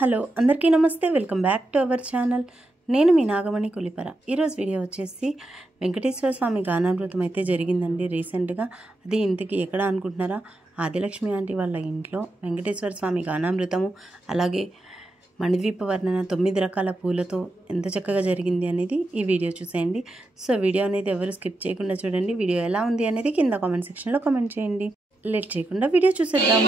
Hello అందరికీ నమస్తే, welcome back to our channel. నేను మీ నాగమణి కులిపర. ఈరోజు వీడియో వచ్చేసి వెంకటేశ్వర స్వామి గానామృతం అయితే జరిగిందండి రీసెంట్గా. అది ఇంటికి ఎక్కడ అనుకుంటున్నారా? ఆదిలక్ష్మి ఆంటీ వాళ్ళ ఇంట్లో వెంకటేశ్వర స్వామి గానామృతము, అలాగే మణిద్వీప వర్ణన 9 రకాల పూలతో ఎంత చక్కగా జరిగింది అనేది ఈ వీడియో చూసేయండి. సో వీడియో అనేది ఎవరు స్కిప్ చేయకుండా చూడండి. వీడియో ఎలా ఉంది అనేది కింద కామెంట్ సెక్షన్లో కామెంట్ చేయండి. లేట్ చేయకుండా వీడియో చూసేద్దాం.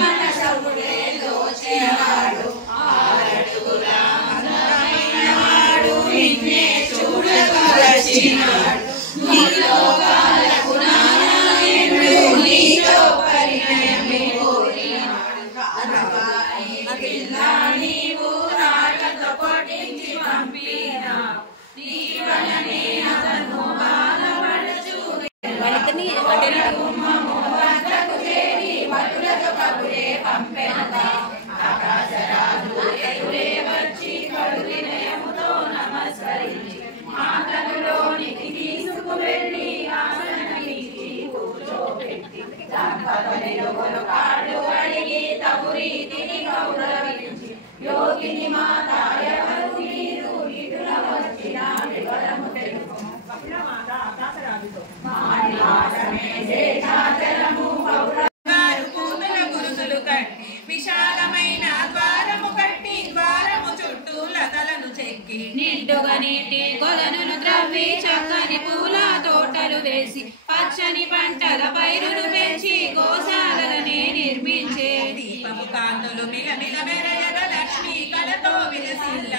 విశాలమైన ద్వారము కట్టి ద్వారము చుట్టూ లతలను చెక్కి నిండుగా నీటి కొలనులు త్రవ్వి చక్కని పూల తోటలు వేసి పచ్చని పంటల పైరులు పెంచి గోశాలనే నిర్మించే దీపము కాంతులు మిలమిల మెరయగ లక్ష్మీ కళతో విలసిల్ల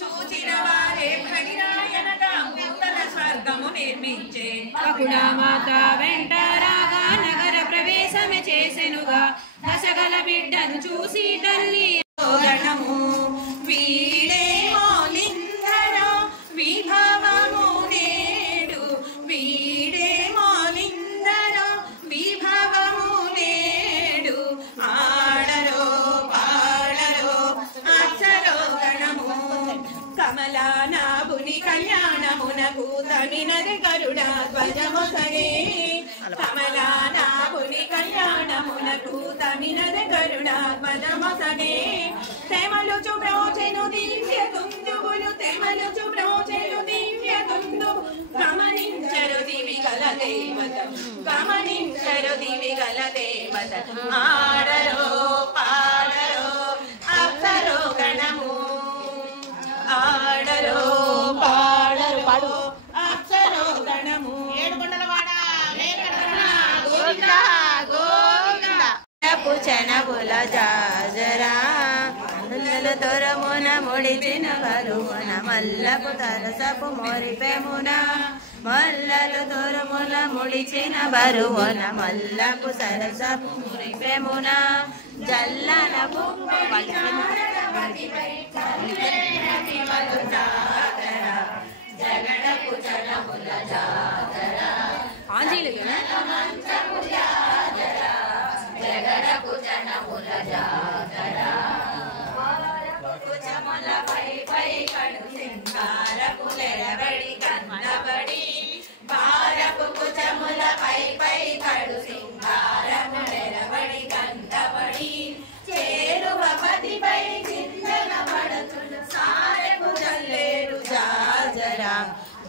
చూచిన వారే భణిరాయనగా నూతన స్వర్గము నిర్మించే అకులామాత వెంట రాగా నగర ప్రవేశమే చేసెనుగా దశగల బిడ్డను చూసి తల్లి గణము వీడేమో లింగర విభవము నేడు వీడేమో లింగర విభవము నేడు ఆడరో పాడరో అక్షరో గణము కమలానాభుని కళ్యాణమునకు తమినది గరుడ ధ్వజమొసగే కమలానాభుని కళ్యాణమునకు తమినది గరుడ ధ్వజమొసగే తెమలుచు బ్రోచెను దివ్య కుందువులు తెమలుచు బ్రోచెను దివ్య కుందువు గమనించరు దివి గల దేవత గమనించరు దివి గల దేవత ఆడరో పాడరో అప్సరో గణము ఆడరో పాడరో పాడు అప్సరో గణము ఏడుకొండలవాడ గోవింద గోవింద పుచనబుల జాజరా నల్లలు తొరమున ముడిచిన కరుమున మల్లపు తరసపు మొరిపెమున మల్లలు తొరమున ముడిచిన బరువున మల్లపు సరసపు మురిపెమున జల్లన జగడపు జనముల జాతర జగడపు జనముల జాతర కుచముల పై కడు సింగారపు నెరబడి కన్నబడి భారపు కుచముల పై కడు సింగారపు నెరబడి కన్నబడి చేరువ పతిపై చిందన పడతులు సారెపు జల్లేరు జాజరా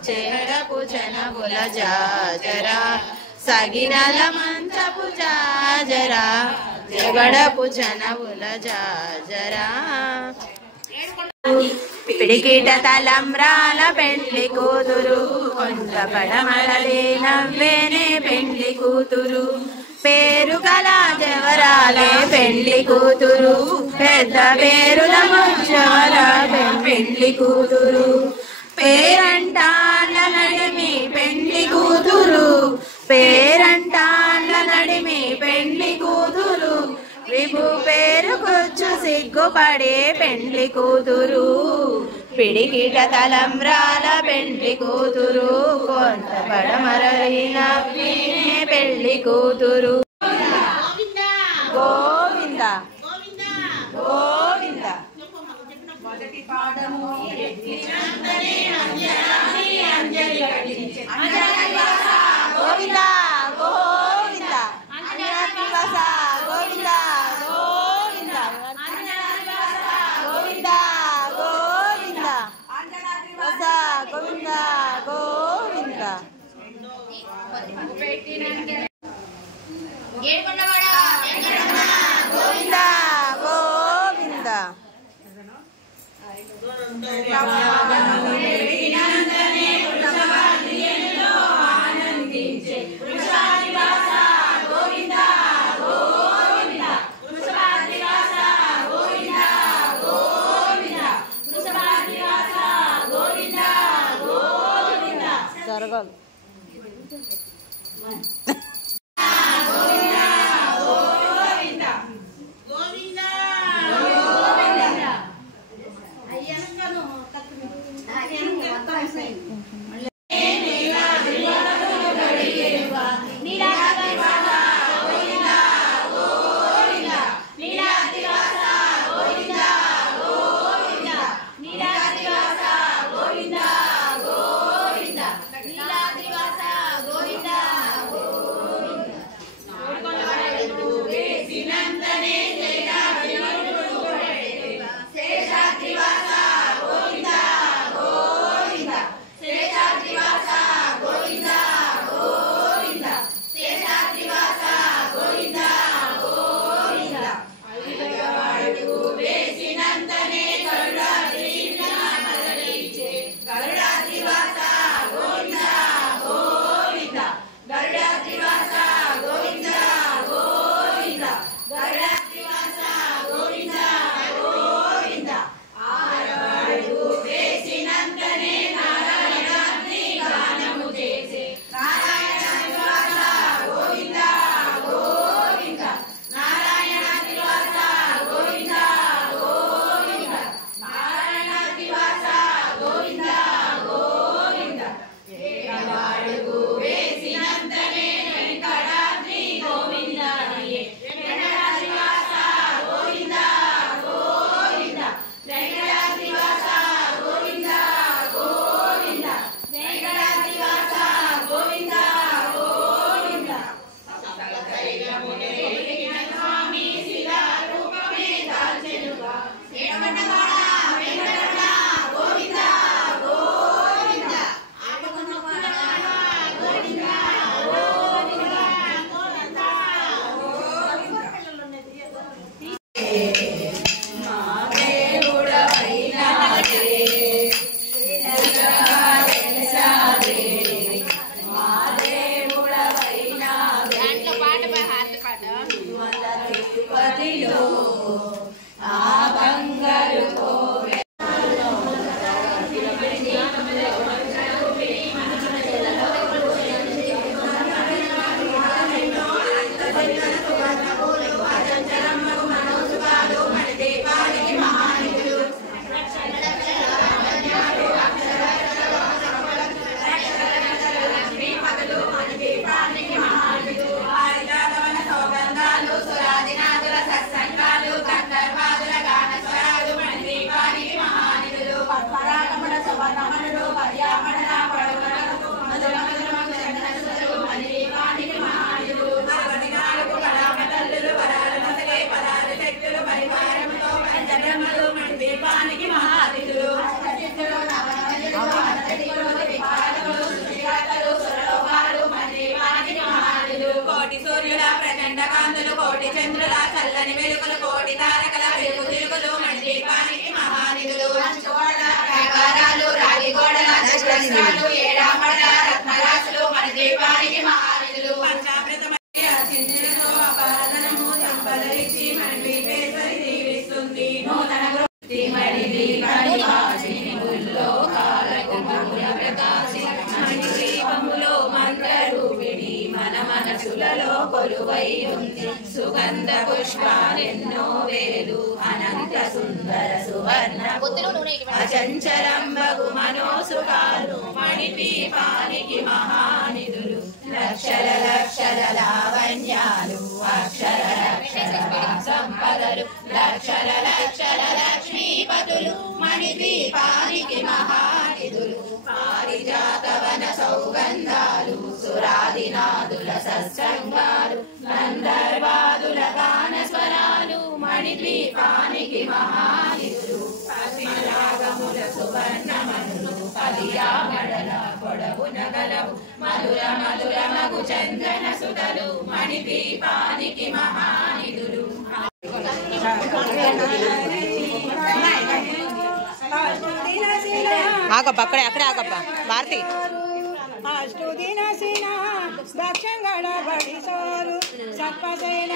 చేరపు జనముల జాజరా సగినల మంచపు జాజరా జగడపు జనముల జాజరా పిడికిట తలంబ్రాల పెండ్లి కూతురు కొండ పడమరలే నవ్వేనే పెండ్లి కూతురు పేరు గల జవరాలే పెండ్లి కూతురు పెద్ద పేరుల ముచ్చవల పెండ్లి కూతురు పేరంటాళ్ళ నడిమి పెండ్లి కూతురు పేరంటాళ్ళ నడిమి పెండ్లి కూతురు విభు పేరుకొచ్చు సిగ్గుపడే పెండ్లి కూతురు పిడికిట తలంబ్రాల పెండ్లి కూతురు కొంత పడమరలిన పెళ్లి కూతురు గోవింద గోవింద మొదటి పాదము గోవింద గోవింద గోవింద గోవింద గోవింద జరగాలి. సుగంధ పుష్పాలెన్నో వేలు అనంత సుందర సువర్ణ అచంచలంబగు మనోసుకాలు మణిపీపానికి మహానిధులు లక్షల లక్షల లావణ్యాలు అక్షర లక్షల సంపదలు లక్షల లక్షల లక్ష్మీపతులు మణిపీపానికి మహానిధులు పారిజాతవన సౌగంధాలు సురాదినాదుల సత్సంగాలు గంధర్వాదుల గాన స్వరాలు మణిద్వీపానికి మహానిధులు పద్మరాగముల సువర్ణమనులు కలియామడల పొడవున గలవు మధుర మధుర మగు చందన సుధలు మణిద్వీపానికి మహానిధులు Gracias. ఆగప్ప అక్కడే అక్కడే ఆగప్ప భారతి అಷ್ಟು ದಿನಸಿನ ದಕ್ಷಂಗಡ ಬಡಿಸೋರು ಸರ್ಪಸೇನ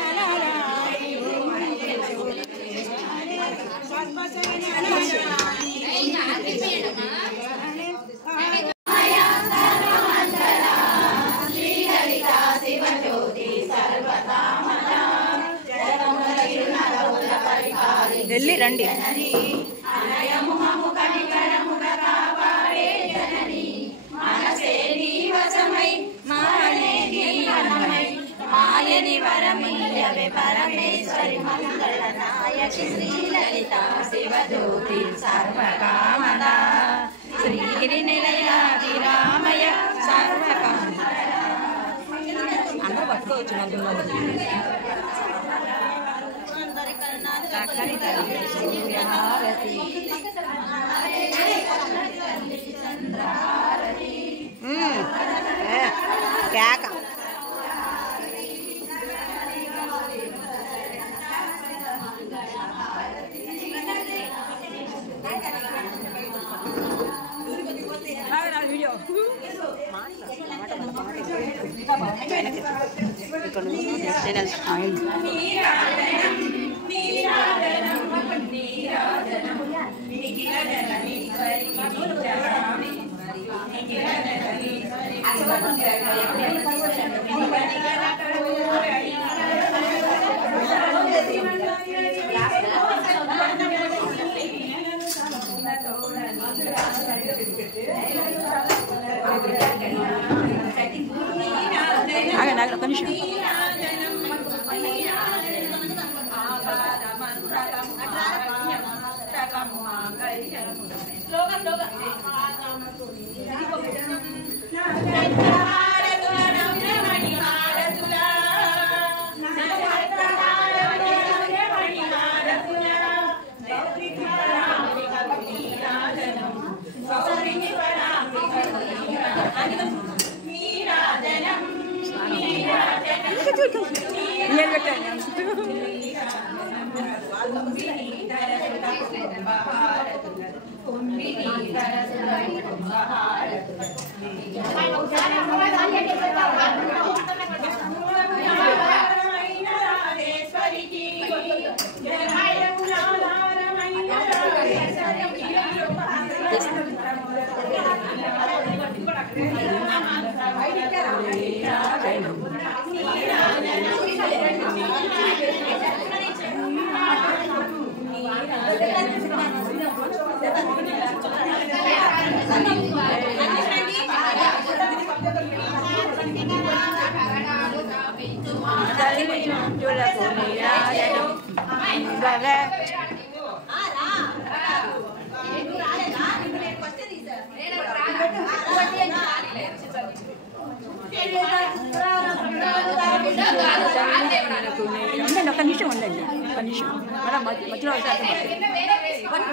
వెళ్ళి రండి మాయని వరమిల్లవే పరమేశ్వరి మంగళనాయకి శ్రీ లలిత శివజ్యోతి సర్వకామద శ్రీగిరి నిలయాది రామయ సర్వకామ అందరూ పట్టుకోవచ్చు కేక ఆగండి ఒక నిమిషం ఒక నిమిషం ఉండండి ఒక నిమిషం మన మధ్యలో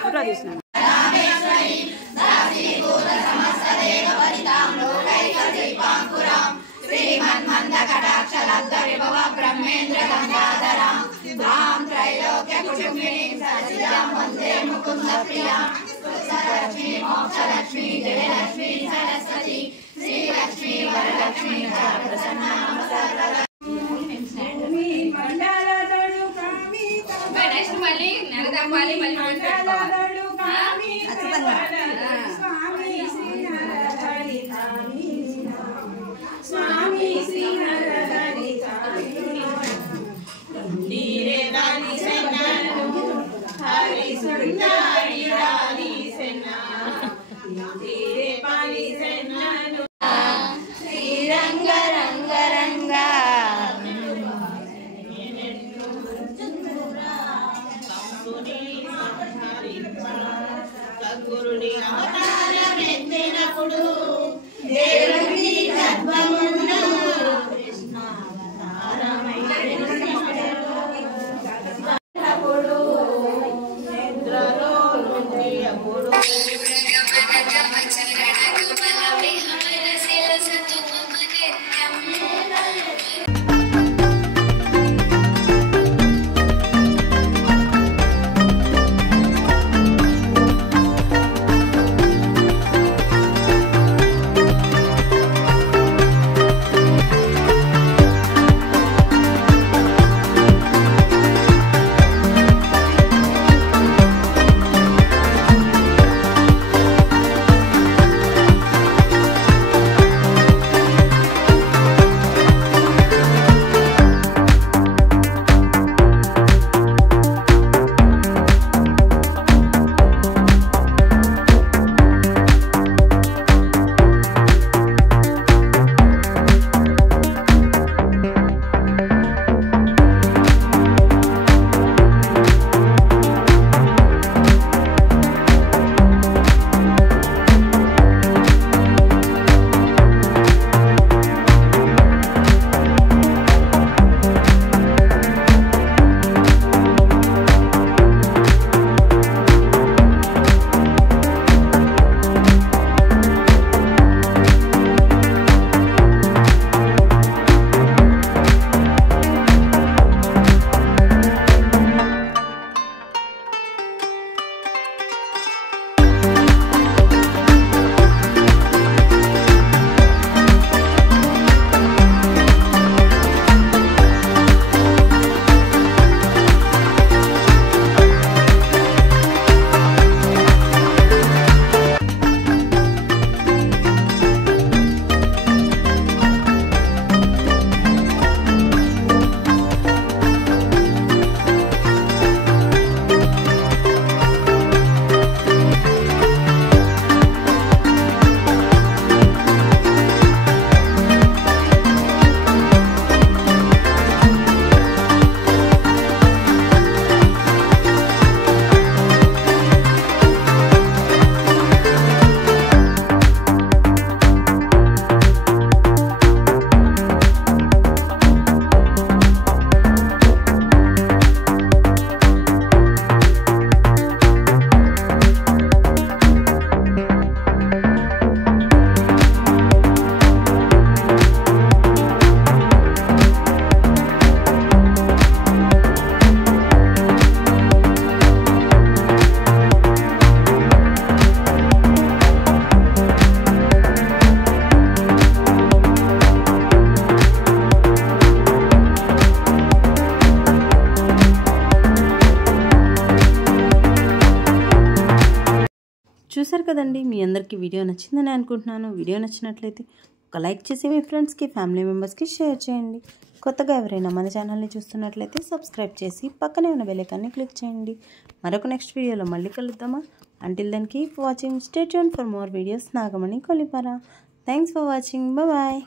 ఫోటో తీస్తున్నాను చూసారు కదండి, మీ అందరికీ వీడియో నచ్చిందని అనుకుంటున్నాను. వీడియో నచ్చినట్లయితే ఒక లైక్ చేసి మీ ఫ్రెండ్స్కి, ఫ్యామిలీ మెంబర్స్కి షేర్ చేయండి. కొత్తగా ఎవరైనా మన ఛానల్ని చూస్తున్నట్లయితే సబ్స్క్రైబ్ చేసి పక్కనే ఉన్న బెల్ ఐకాన్ని క్లిక్ చేయండి. మరొక నెక్స్ట్ వీడియోలో మళ్ళీ కలుద్దామా? Until then keep watching. Stay tune for more videos. Nagamani Kolipara. Thanks for watching. Bye.